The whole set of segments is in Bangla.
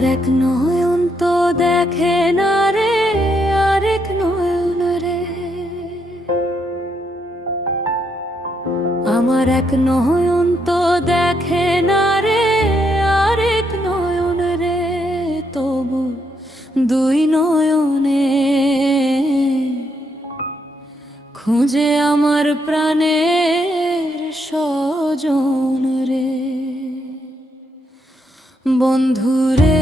আমার এক নয়ন তো দেখে না রে, আরেক নয়ন রে। আমার এক নয়ন তো দেখে না রে, আরেক নয়ন রে। তবু দুই নয়নে খুঁজে আমার প্রাণের স্বজন রে। বন্ধুরে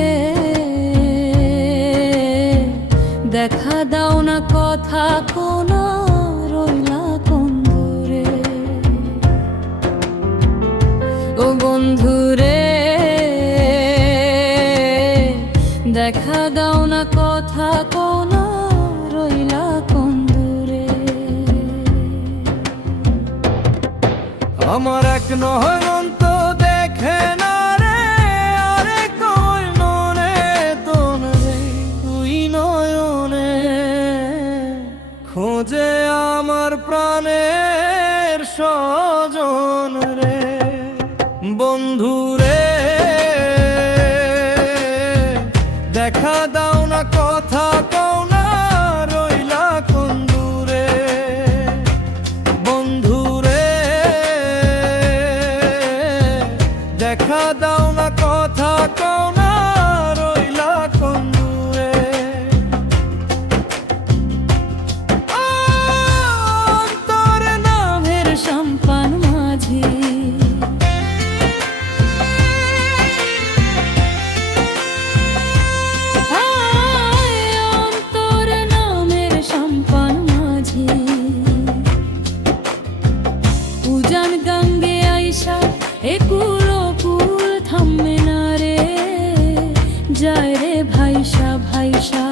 দেখা দাও না, কথা কোন রইলা কোন দূরে। ও বন্ধুরে দেখা দাও না, কথা কোন রইলা কোন দূরে। আমার এক নয়ন তো দেখে না রে, আরেক নয়নে তোর রে। দুই নয়নে খোঁজে আমার প্রাণের স্বজন রে। বন্ধু রে দেখা দাও না, কথা কও না রইলা কোন দূরে। বন্ধু রে দেখা দাও না, কথা কও না রইলা কোন দূরে। তোর নামের সম্পান মাঝি তোর নামের সম্পান মাঝি। উজান গঙ্গে আইসা একুলো কুল থামে না রে, যায় রে ভাইসা ভাইসা।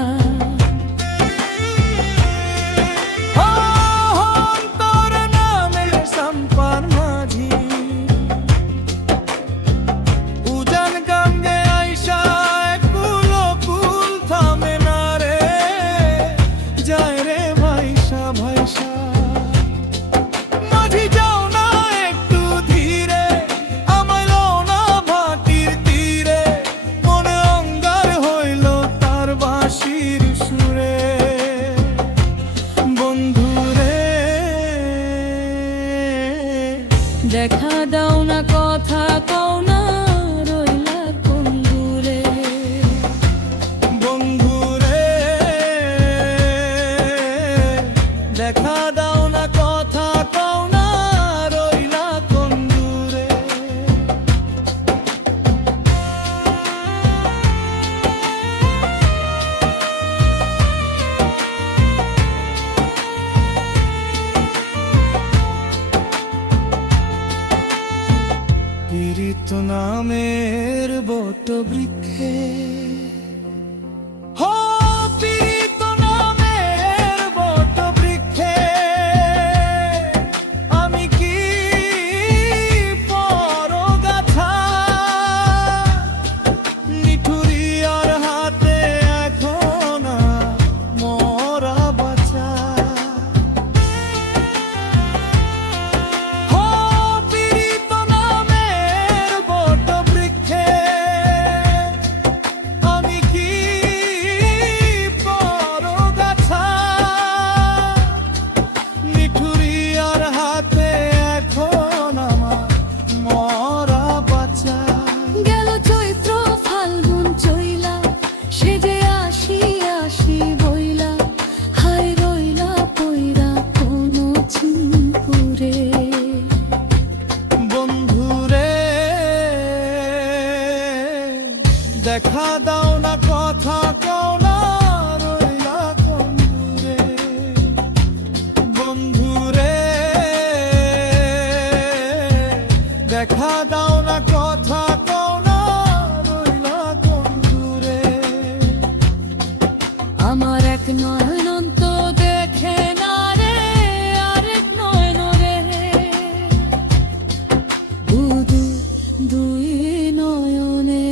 তোর নামের সম্পান মাঝি উজান গঙ্গে আইসা কুলো কুল থামে না রে, যায় রে ভাইসা ভাইসা। মাঝি যাও না একটু ধীরে, আমায় লও না ভাটির তীরে। মনে অঙ্গার হইল তার বাঁশির সুরে। বন্ধু রে দেখা দাও না, কথা কও না রইলা কোন দূরে। বন্ধু রে দেখা দাও না, কথা কও না রইলা কোন দূরে। পীড়িত নামের বট বৃক্ষে হো, পীড়িত নামের বট বৃক্ষে আমি কি পরগাছা। নিঠুরিয়ার হাতে এখন মরা বাছা। হো পীড়িত নামের বট বৃক্ষে আমি কি পরগাছা। নিঠুরিয়ার হাতে এখন আমার মরা বাছা। গেল চৈত্র ফাল্গুন চইলা, সে যে আসি আসি বইলা। হায় রইলা পইরা কোন চিনপুরে। বন্ধু রে দেখা দাও না, কথা কও না রইলা কোন দূরে। বন্ধু রে দেখা দাও না, কথা কও না রইলা কোন দূরে। আমার এক নয়ন তো দেখে না রে, আরেক নয়ন রে। দুই নয়নে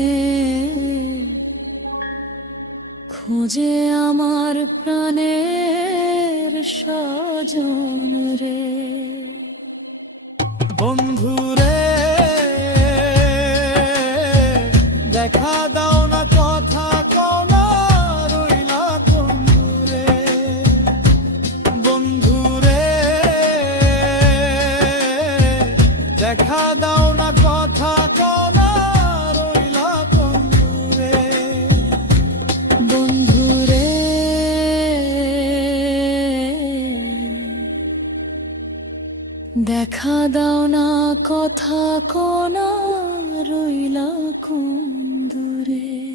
খুঁজে আমার প্রাণের স্বজন রে। বন্ধু রে দেখা দাও না, কথা দেখা দাও না কথা কনা রইলা কোন দূরে বন্ধুরে দেখা দাও না কথা কোনা রইলা কোন দূরে।